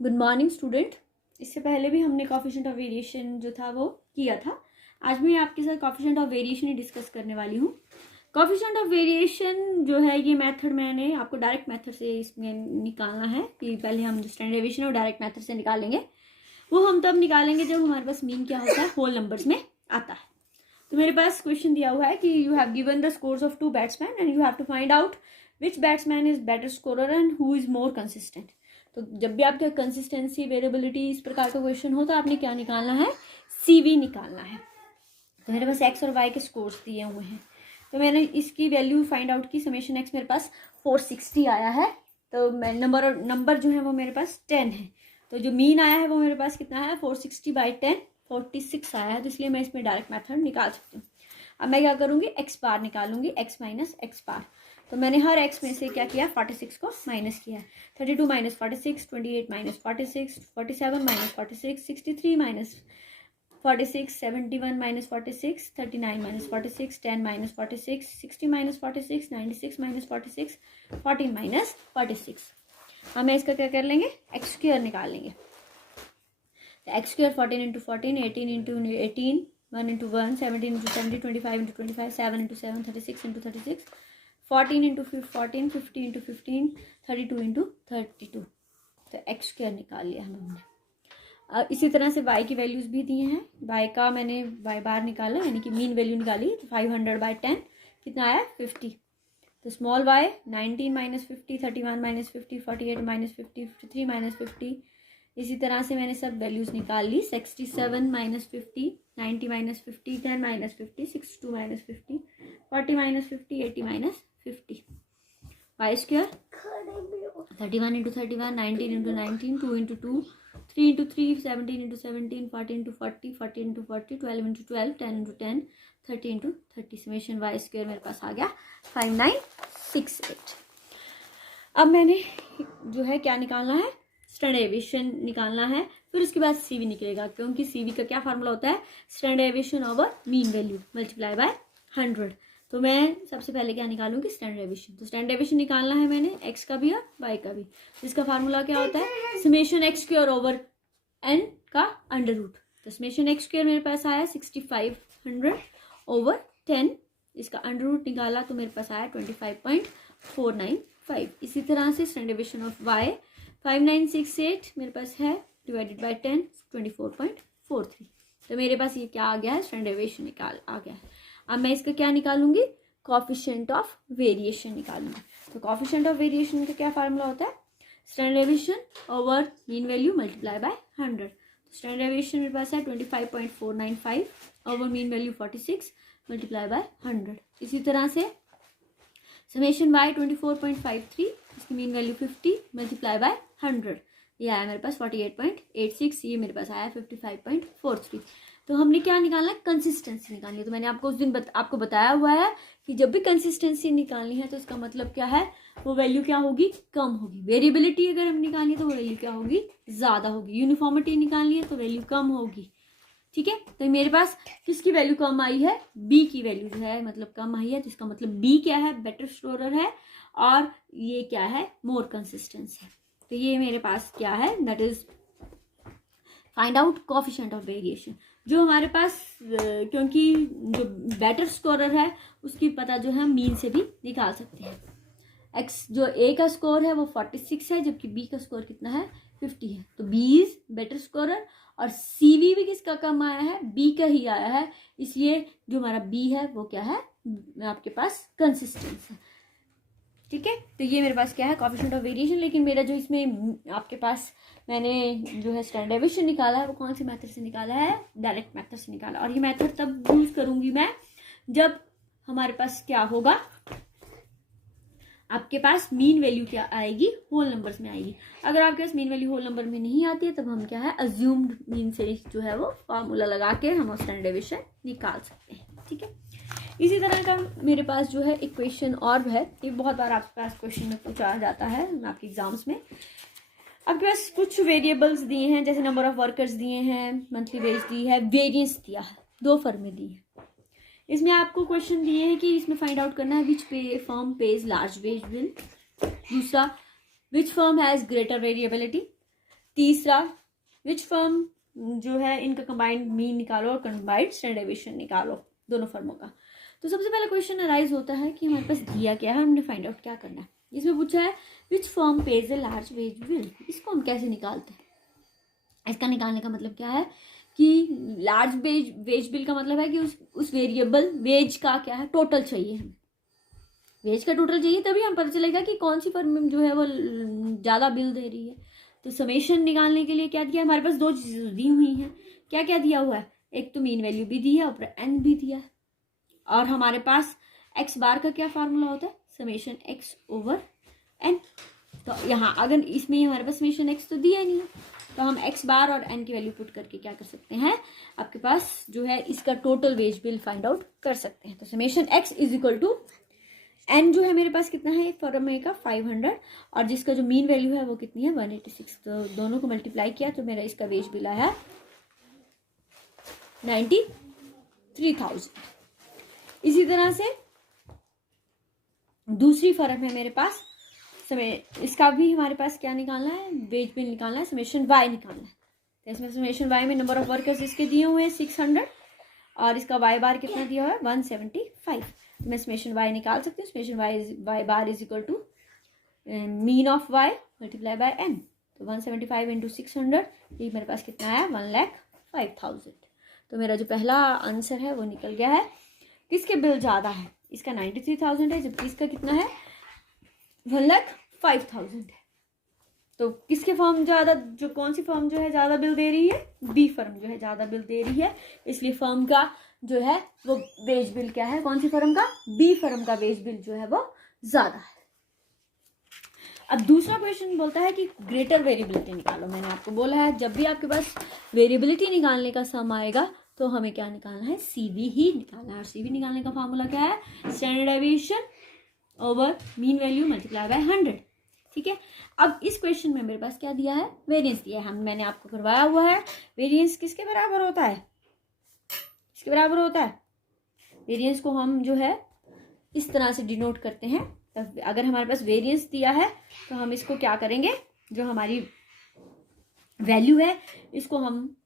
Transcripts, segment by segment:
Good morning student. इससे पहले भी हमने कोएफिशिएंट ऑफ वेरिएशन जो था वो किया था। आज मैं आपके साथ coefficient of variation he discuss करने वाली हूँ। कोएफिशिएंट ऑफ वेरिएशन जो है ये मेथड मैंने आपको डायरेक्ट मेथड से इसमें निकालना है कि पहले हम जो स्टैंडर्ड डेविएशन है वो डायरेक्ट मेथड से निकालेंगे। वो हम तब निकालेंगे जब हमारे पास मीन क्या होता है, होल नंबर्स में आता है। तो मेरे पास क्वेश्चन दिया हुआ है कि you have given the scores of 2 batsman and you have to find out which batsman is better scorer and who is more consistent. तो जब भी आपके कंसिस्टेंसी वेरिएबिलिटी इस प्रकार का क्वेश्चन हो तो आपने क्या निकालना है, CV निकालना है। तो मेरे पास x और y के स्कोर्स दिए हुए हैं, तो मैंने इसकी वैल्यू फाइंड आउट की। समेशन x मेरे पास 460 आया है, तो मैं नंबर जो है वो मेरे पास 10 है। तो जो मीन आया है वो मेरे पास कितना है, 460/10 46 आया है। तो इसलिए मैं इसमें डायरेक्ट मेथड निकाल सकती हूँ। अब मैं क्या करूँगी, x बार निकालूंगी, x माइनस x बार। तो मैंने हर x में से क्या किया, 46 को माइनस किया। 32 minus 46, 28 minus 46, 47 minus 46, 63 minus 46, 71 minus 46, 39 minus 46, 10 minus 46, 60 minus 46, 96 minus 46, 14 minus 46। हमें इसका क्या कर लेंगे, एक्स स्क्वायर निकाल लेंगे। X square 14 into 14, 18 into 18, 1 into 1, 17 into 70, 25 into 25, 7 into 7, 36 into 36, 14 into 14, 50 into 15, 32 into 32। तो एक्स स्क्वायर निकाल लिया हमने। अब इसी तरह से y की वैल्यूज भी दिए हैं। y का मैंने y बार निकाला, यानी कि मीन वैल्यू निकाली। तो 500/10 कितना आया, 50। तो small y 19 minus 50, 31 minus 50, 48 minus 50, 53 minus 50। इसी तरह से मैंने सब वैल्यूज निकाल ली। 67 minus 50, 90 minus 50, 10 minus 50, 62 minus 50, 40 minus 50, 80 minus 50। Y square 31 into 31, 19 into 19, 2 into 2, 3 into 3, 17 into 17, 40 into 40, 40 into 40, 12 into 12, 10 into 10, 30 into 30। Summation y square मेरे पास आ गया 5968। अब मैंने जो है क्या निकालना है, स्टैंडर्ड डेविएशन निकालना है। फिर उसके बाद CV निकलेगा, क्योंकि CV का क्या फार्मूला होता है, standard deviation over mean value multiply by 100। तो मैं सबसे पहले क्या निकालूंगी, स्टैंडर्ड डेविएशन। तो स्टैंडर्ड डेविएशन निकालना है मैंने x का भी और y का भी। जिसका फार्मूला क्या होता है, summation x square over n का अंडर रूट। तो समेशन x स्क्वायर मेरे पास आया 6500 ओवर 10। इसका अंडर रूट निकाला तो मेरे पास आया 25.495। इसी तरह से स्टैंडर्ड डेविएशन ऑफ y 5968 मेरे पास है, डिवाइडेड बाय 10 24.43। तो मेरे पास ये क्या आ गया है, स्टैंडर्ड डेविएशन निकाल आ गया है। अब मैं इसका क्या निकालूंगी, कोएफिशिएंट ऑफ वेरिएशन निकालूंगी। तो कोएफिशिएंट ऑफ वेरिएशन का क्या फार्मूला होता है, standard deviation over mean value multiply by 100। तो स्टैंडर्ड डेविएशन मेरे पास है 25.495 over mean value 46 multiply by 100। इसी तरह से समेशन y 24.53, इसकी मीन वैल्यू 50 मल्टीप्लाई बाय 100। ये आया मेरे पास 48.86। ये मेरे पास आया 55.43। तो हमने क्या निकालना है, कंसिस्टेंसी निकालनी है। तो मैंने आपको उस दिन आपको बताया हुआ है कि जब भी कंसिस्टेंसी निकालनी है तो इसका मतलब क्या है, वो वैल्यू क्या होगी, कम होगी। वेरिएबिलिटी अगर हम निकालनी है तो वो वैल्यू क्या होगी, ज्यादा होगी। यूनिफॉर्मिटी निकालनी है तो वैल्यू कम होगी। ठीक है, तो मेरे पास किसकी वैल्यू कम आई है, B की वैल्यू जो है मतलब कम आई है। जिसका मतलब B क्या है, बेटर स्टोरर है, और ये क्या है, मोर कंसिस्टेंस है। तो ये मेरे पास क्या है, that is find out coefficient of variation. जो हमारे पास क्योंकि जो बेटर स्कोरर है उसकी पता जो है मीन से भी निकाल सकते हैं। x जो A का स्कोर है वो 46 है, जबकि B का स्कोर कितना है, 50 है। तो B इज बेटर स्कोरर। और CV भी किसका कम आया है, B का ही आया है। इसलिए जो हमारा B है वो क्या है, आपके पास कंसिस्टेंस है। ठीक है, तो ये मेरे पास क्या है, कोएफिशिएंट ऑफ वेरिएशन। लेकिन मेरा जो इसमें आपके पास मैंने जो है स्टैंडर्ड डेविएशन निकाला है वो कौन सी मेथड से निकाला है, डायरेक्ट मेथड से निकाला। और ये मेथड तब यूज करूंगी मैं जब हमारे पास क्या होगा, आपके पास मीन वैल्यू क्या आएगी, होल नंबर्स में आएगी। अगर आपके पास मीन वैल्यू होल नंबर में नहीं आती है तब हम क्या है, अज्यूम्ड मीन से जो है वो फार्मूला लगा के हम स्टैंडर्ड डेविएशन निकाल सकते हैं। ठीक है, इसी तरह का मेरे पास जो है एक क्वेश्चन और है, ये बहुत बार आपके पास क्वेश्चन में पूछा जाता है आपके एग्जाम्स में। आपके पास कुछ वेरिएबल्स दिए हैं, जैसे नंबर ऑफ वर्कर्स दिए हैं, मंथली वेज दी है, वेरिएंस दिया है, 2 फर्में दी है। इसमें आपको क्वेश्चन दिए हैं कि इसमें फाइंड आउट करना है which firm pays large wage bill. दूसरा, which firm has greater variability. तीसरा, विच फर्म जो है इनका कंबाइंड मीन निकालो और कंबाइंड स्टैंडर्ड डेविएशन निकालो दोनों फर्मों का। तो सबसे पहला क्वेश्चन अराइज होता है कि हमारे पास दिया क्या है, हमने फाइंड आउट क्या करना है। इसमें पूछा है which firm pays a large wage bill. इसको हम कैसे निकालते हैं? इसका निकालने का मतलब क्या है कि लार्ज वेज बिल का मतलब है कि उस वेरिएबल वेज का क्या है, टोटल चाहिए हमें। वेज का टोटल चाहिए तभी हम पता चलेगा कि कौन सी फर्म जो है वो ज़्यादा बिल दे रही है। तो समेशन निकालने के लिए क्या दिया, हमारे पास दो चीज़ें दी हुई हैं। क्या क्या दिया हुआ है, एक तो मीन वैल्यू भी दी है, ऊपर एन भी दिया है, और हमारे पास एक्स बार का क्या फार्मूला होता है, समेशन एक्स ओवर एन। तो यहाँ अगर इसमें हमारे पास समेशन एक्स तो दिया नहीं है, तो हम एक्स बार और एन की वैल्यू पुट करके क्या कर सकते हैं, आपके पास जो है इसका total wage bill find out कर सकते हैं। तो summation x is equal to n जो है मेरे पास कितना है, फर्म ए का 500, और जिसका जो मीन वैल्यू है वो कितनी है 186। तो दोनों को मल्टीप्लाई किया तो मेरा इसका वेज बिल आया 93,000। इसी तरह से दूसरी फर्म है मेरे पास, समय इसका भी हमारे पास क्या निकालना है, वेज बिल निकालना है, समेशन वाई निकालना है। तो इसमें समेशन वाई में नंबर ऑफ वर्कर्स इसके दिए हुए हैं 600, और इसका वाई बार कितना दिया हुआ है 175। मैं समेशन वाई निकाल सकती हूँ। Summation y bar is equal to mean of y multiply by n. तो 175 इंटू 600, ये मेरे पास कितना आया 1,05,000। तो मेरा जो पहला आंसर है वो निकल गया है। किसके बिल ज़्यादा है, इसका 93,000 है, जबकि इसका कितना है 1,05,000 है। तो किसके फर्म ज़्यादा, जो कौन सी फर्म जो है ज़्यादा बिल दे रही है, बी फर्म जो है ज़्यादा बिल दे रही है, इसलिए फर्म का जो है वो वेज बिल क्या है, कौन सी फर्म का, बी फर्म का वेज बिल जो है वो ज़्यादा है। अब दूसरा क्वेश्चन बोलता है कि ग्रेटर वेरिएबिलिटी निकालो। मैंने आपको बोला है जब भी आपके पास वेरिएबिलिटी निकालने का सम आएगा तो हमें क्या निकालना है, सीवी ही निकालना है। और सीवी निकालने का फार्मूला क्या है, standard deviation over mean value multiply by 100। ठीक है, अब इस क्वेश्चन में मेरे पास क्या दिया है, वेरिएंस दिया है। मैंने आपको करवाया हुआ है। वेरिएंस किसके बराबर होता है, इसके बराबर होता है। वेरिएंस को हम जो है इस तरह से डिनोट करते हैं। तब अगर हमारे पास वेरिएंस दिया है तो हम इसको क्या करेंगे, जो हमारी वैल्यू है इसको हम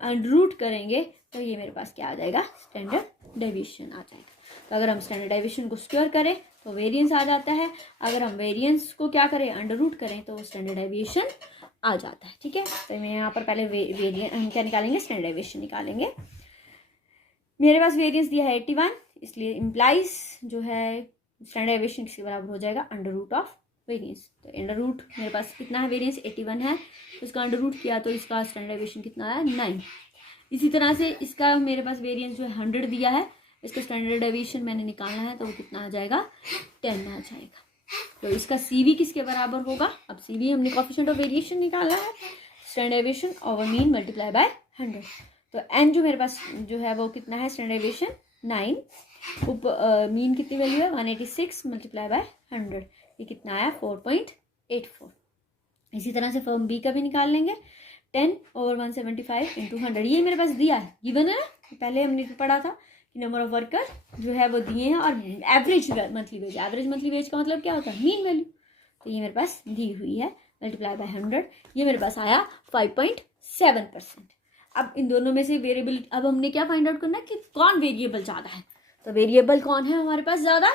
अंडर रूट करेंगे, तो ये मेरे पास क्या आ जाएगा, स्टैंडर्ड डेविएशन आ जाएगा। तो अगर हम स्टैंडर्ड डेविएशन को स्क्वायर करें तो वेरिएंस आ जाता है। अगर हम वेरिएंस को क्या करें, अंडर रूट करें, तो स्टैंडर्ड डेविएशन आ जाता है। ठीक है, तो मैं यहाँ पर पहले वेरिएंस हम क्या निकालेंगे, स्टैंडर्ड डेविएशन निकालेंगे। मेरे पास वेरिएंस दिया है 81, इसलिए इम्प्लाइज जो है स्टैंडर्ड डेविएशन किसके बराबर हो जाएगा, अंडर रूट ऑफ वेरिएंस। तो अंडर रूट मेरे पास कितना है, वेरिएंस 81 है, तो इसका अंडर रूट किया तो इसका स्टैंडर्ड डेविएशन कितना है 9। इसी तरह से इसका मेरे पास वेरिएंस जो है 100 दिया है, इसका स्टैंडर्ड डेविएशन मैंने निकालना है तो वो कितना आ जाएगा 10 आ जाएगा। तो इसका सीवी किसके बराबर होगा, अब सीवी हमने कोएफिशिएंट ऑफ वेरिएशन निकालना है, standard deviation over mean multiply by 100। तो एन जो मेरे पास जो है वो कितना है, स्टैंडर्ड डेविएशन 9, मीन कितनी वैल्यू है 186 मल्टीप्लाई बाय 100, ये कितना आया 4.84। इसी तरह से फर्म बी का भी निकाल लेंगे, 10 ओवर 175 इंटू 100, ये मेरे पास दिया है, गिवन है ना, पहले हमने पढ़ा था कि नंबर ऑफ वर्कर जो है वो दिए हैं, और average monthly wage, average monthly wage का मतलब क्या होता है, मीन वैल्यू। तो ये मेरे पास दी हुई है मल्टीप्लाई बाय 100, ये मेरे पास आया 5.7%। अब इन दोनों में से वेरिएबल, अब हमने क्या फाइंड आउट करना है कि कौन वेरिएबल ज़्यादा है। तो वेरिएबल कौन है हमारे पास ज़्यादा,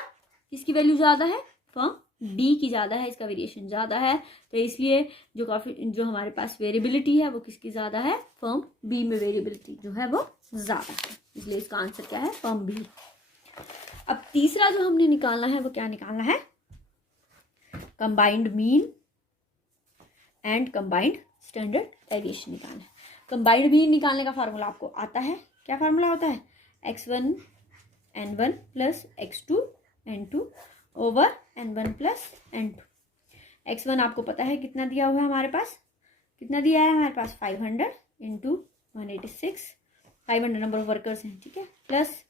किसकी वैल्यू ज़्यादा है, फर्म डी की ज़्यादा है, इसका वेरिएशन ज़्यादा है। तो इसलिए जो हमारे पास वेरिएबिलिटी है वो किसकी ज़्यादा है, फर्म बी में वेरिएबिलिटी जो है वो ज़्यादा है, इसलिए इसका आंसर क्या है, फर्म बी। अब तीसरा जो हमने निकालना है वो क्या निकालना है, combined mean and combined standard deviation निकालना है। कंबाइंड मीन निकालने का फार्मूला आपको आता है, क्या फार्मूला होता है, x1 n1 plus x2 n2 over n1 plus n2। x1 आपको पता है कितना दिया हुआ है, हमारे पास कितना दिया है, हमारे पास 500 इंटू 186, 500 नंबर ऑफ वर्कर्स हैं, ठीक है, प्लस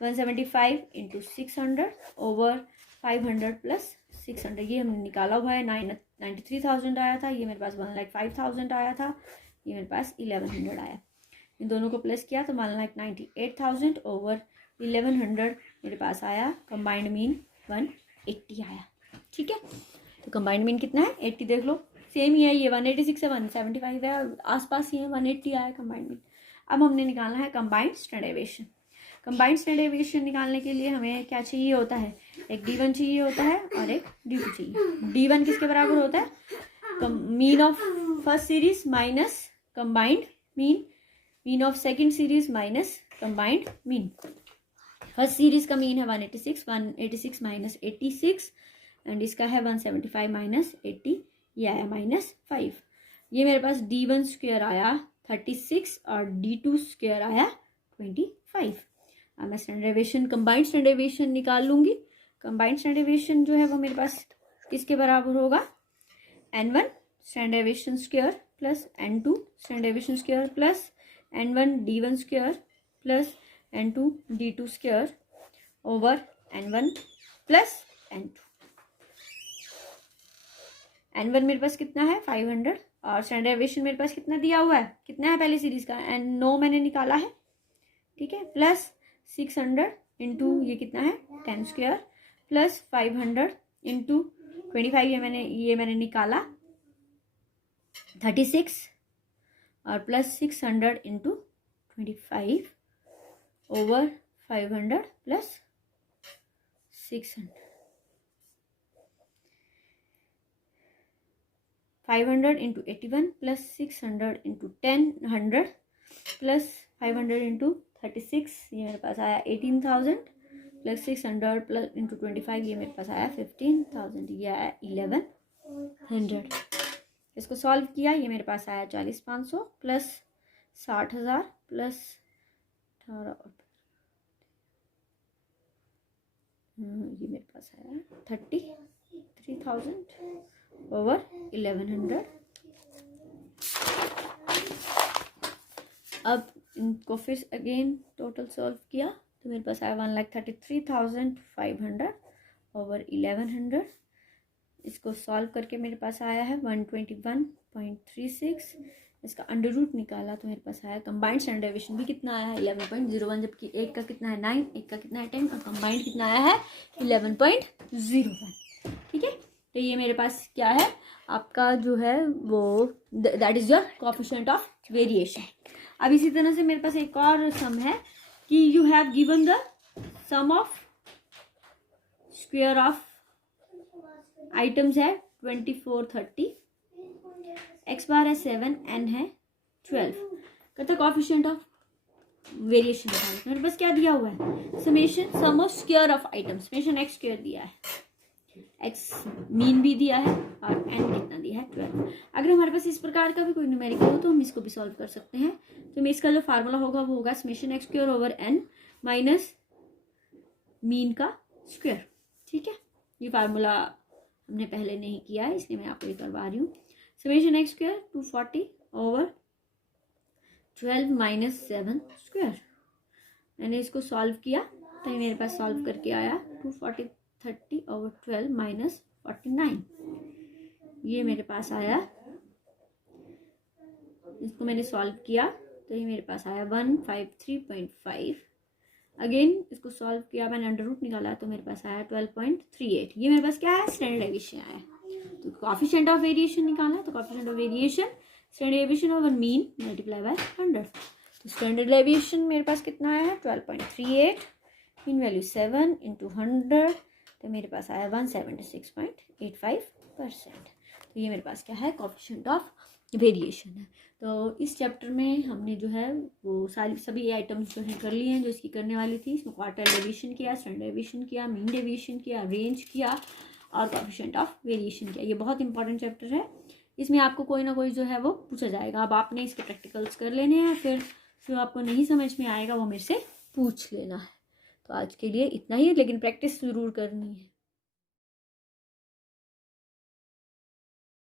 175 इंटू 600 ओवर 500 प्लस 600, ये हमने निकाला हुआ है 93,000 आया था, ये मेरे पास 1,05,000 आया था, ये मेरे पास 1100 आया। इन दोनों को प्लस किया तो 1,98,000 ओवर 1100 मेरे पास आया। कंबाइंड मीन 180 आया। ठीक है, तो कंबाइंड मीन कितना है 80, देख लो सेम ही है, ये 186 है, 175 है, आसपास ही है, 180 आया कंबाइंड मीन। अब हमने निकालना है combined standard deviation. Combined standard deviation निकालने के लिए हमें क्या चाहिए होता है, एक D1 चाहिए होता है और एक D2 चाहिए। D1 किसके बराबर होता है, mean of first series minus combined mean, mean of second series minus combined mean. First series का मीन है 186, 186 माइनस 86 एंड इसका है 175 माइनस 80, ये आया -5। ये मेरे पास D1 स्क्वायर आया 36 और D2 स्क्वायर आया 25। अब मैं standard deviation combined standard deviation निकाल लूंगी। कंबाइंड स्टैंडर्ड डेविएशन जो है वो मेरे पास किसके बराबर होगा, N1 standard deviation square plus N2 standard deviation square plus N1 D1 square plus N2 D2 square over N1 plus N2। N1 मेरे पास कितना है 500 और स्टैंडर्ड डेविएशन मेरे पास कितना दिया हुआ है, कितना है पहली सीरीज का, N9 मैंने निकाला है, ठीक है, प्लस 600 इंटू ये कितना है 10 स्क्वायर प्लस 500 इंटू 25, ये मैंने निकाला 36 और plus 600 into 25 over 500 plus 600, 500 into 81 plus 600 into 10 plus 500 into 36, ये मेरे पास आया 18,000 प्लस 600 प्लस इंटू 25, ये मेरे पास आया 15,000, ये आया 1100। इसको सॉल्व किया, ये मेरे पास आया 40,500 प्लस 60,000 प्लस 18, ये मेरे पास आया 33,000 ओवर 1100। अब इनको फिर अगेन टोटल सॉल्व किया तो मेरे पास आया 1,33,500 ओवर 1100। इसको सॉल्व करके मेरे पास आया है 121.36। इसका अंडर रूट निकाला तो मेरे पास आया कंबाइंड स्टैंडर्ड डेविएशन भी कितना आया है 11.01, जबकि एक का कितना है 9, एक का कितना है 10 और कंबाइंड कितना आया है 11.01। ठीक है, तो ये मेरे पास क्या है आपका जो है वो that is your coefficient of variation. अब इसी तरह से मेरे पास एक और सम है कि you have given the sum of square of items है 24, 30, एक्स बार है 7, एन है 12, कहता कोएफिशिएंट ऑफ वेरिएशन बताना। तो मेरे पास क्या दिया हुआ है summation sum of square of items, summation x square दिया है, एक्स मीन भी दिया है और एन कितना दिया है 12। अगर हमारे पास इस प्रकार का भी कोई न्यूमेरिकल हो तो हम इसको भी सॉल्व कर सकते हैं। तो मैं इसका जो फार्मूला होगा वो होगा summation x square over n minus mean का स्क्वायर। ठीक है, ये फार्मूला हमने पहले नहीं किया है इसलिए मैं आपको ये करवा रही हूँ। Summation x square 240 over 12 minus 7 square. मैंने इसको सॉल्व किया तो मेरे पास सॉल्व करके आया 240 30 ओवर 12 माइनस 49, ये मेरे पास आया। इसको मैंने सॉल्व किया तो ये मेरे पास आया 153.5। अगेन इसको सॉल्व किया, मैंने अंडर रूट निकाला तो मेरे पास आया 12.38। ये मेरे पास क्या है स्टैंडर्ड डेविएशन आया। तो कोएफिशिएंट ऑफ वेरिएशन निकालना, तो coefficient of variation standard deviation over mean multiply by 100। तो स्टैंडर्ड डेविएशन मेरे पास कितना आया है 12.38, मीन वैल्यू 7 इंटू 100 तो मेरे पास आया 176.85%। तो ये मेरे पास क्या है कोएफिशिएंट ऑफ वेरिएशन है। तो इस चैप्टर में हमने जो है वो सभी आइटम्स जो है कर लिए हैं जो इसकी करने वाली थी। इसमें क्वार्टर डेविएशन किया, स्टैंडर्ड डेविएशन किया, मीन डेविएशन किया, रेंज किया और कोएफिशिएंट ऑफ वेरिएशन किया। ये बहुत इंपॉर्टेंट चैप्टर है, इसमें आपको कोई ना कोई जो है वो पूछा जाएगा। अब आपने इसके प्रैक्टिकल्स कर लेने हैं, फिर जो आपको नहीं समझ में आएगा वो मेरे से पूछ लेना है। तो आज के लिए इतना ही है, लेकिन प्रैक्टिस ज़रूर करनी है।